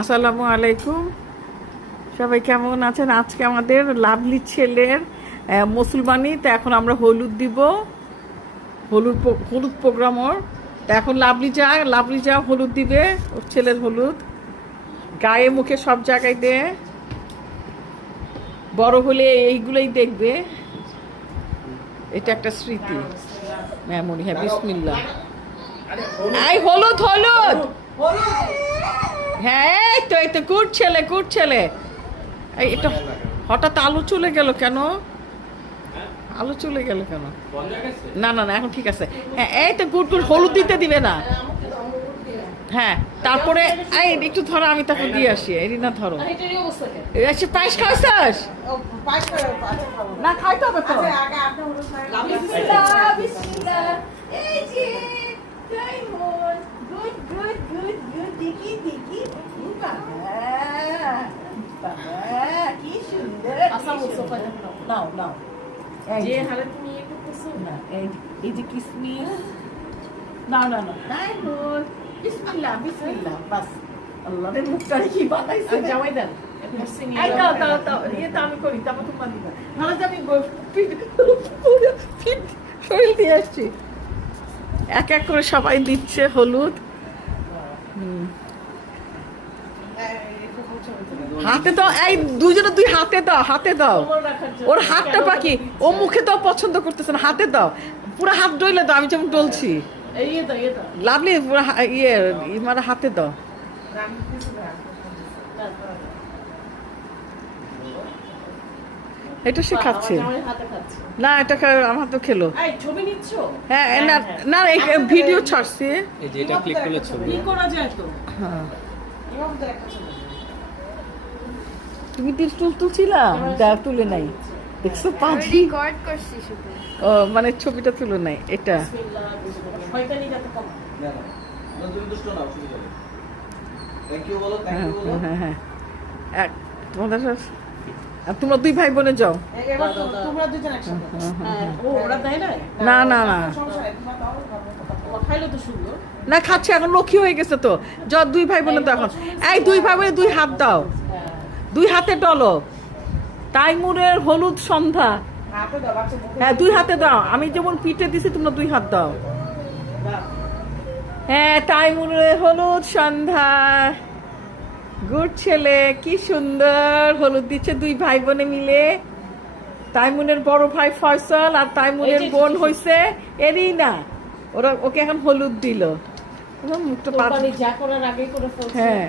আসসালামু আলাইকুম, সবাই কেমন আছেন? আজকে আমাদের লাভলি ছেলের মুসলমানি, তো এখন আমরা হলুদ দিব, হলুদ প্রোগ্রাম ওর। তো এখন লাভলি যা হলুদ দিবে, ওর ছেলের হলুদ গায়ে মুখে সব জায়গায় দেয়। বড় হলে এইগুলোই দেখবে, এটা একটা স্মৃতি মেমোরি। হ্যাঁ, বিসমিল্লাহ। এই হলুদ হলুদ, হ্যাঁ এই তো গুড ছেলে। এই এটা হঠাৎ আলো চলে গেল কেন? না, এখন ঠিক আছে। হ্যাঁ, এই তো গুড হলুদ দিতে দিবে না। হ্যাঁ, তারপরে এই একটু ধরো, আমি তারপর দিয়ে আসি। এরিনা ধরো, এসে পায়েস খাওয়াস না? খাইতে হবে তো। এই যে কিসমিস, না বিসমিল্লাহ বাস। আল্লাহর মুখটা কি বানাইছে জামাই দেন। এই দাও ইয়ে তো আমি করি, তারপর তোমার দিবা। ভালো জানি শরীর দিয়ে আসছি। এক এক করে সবাই দিচ্ছে হলুদ। হাতে দাও, এই দুজনে দুই হাতে দাও। ওর হাতটা বাকি, ও মুখে দাও, পছন্দ করতেছে না। হাতে দাও, পুরো হাত ডইলে দাও, আমি যেমন ডলছি। লাভলি পুরো মানে হাতে দাও। এটা সে খাচ্ছে না, এটা আমার তো খেলো। হ্যাঁ, না ভিডিও ছাড়ছি। তুমি টুল তুলছিলা, তুলে নাই দেখছো? পাঁচি ও মানে ছবিটা তুলে নাই। এটা হ্যাঁ, তোমরা দুই ভাই বোনে যাও। না খাচ্ছে এখন, লক্ষ্মী হয়ে গেছে তো। যাও দুই ভাই বোনে তো এখন। এই দুই ভাই বোনে দুই হাত দাও, দুই হাতে ডলো। তাইমুরের হলুদ সন্ধ্যা। হ্যাঁ, দুই হাতে দাও। আমি যেমন পিঠে দিছি, তোমরা দুই হাত দাও। হ্যাঁ, তাইমুরের হলুদ সন্ধ্যা। গুড ছেলে, কি সুন্দর হলুদ দিচ্ছে দুই ভাই বোনে মিলে। তাইমুনের বড় ভাই ফয়সাল আর তাইমুনের বোন হইছে এরিনা। ওকে এখন হলুদ দিল। মুখটা হ্যাঁ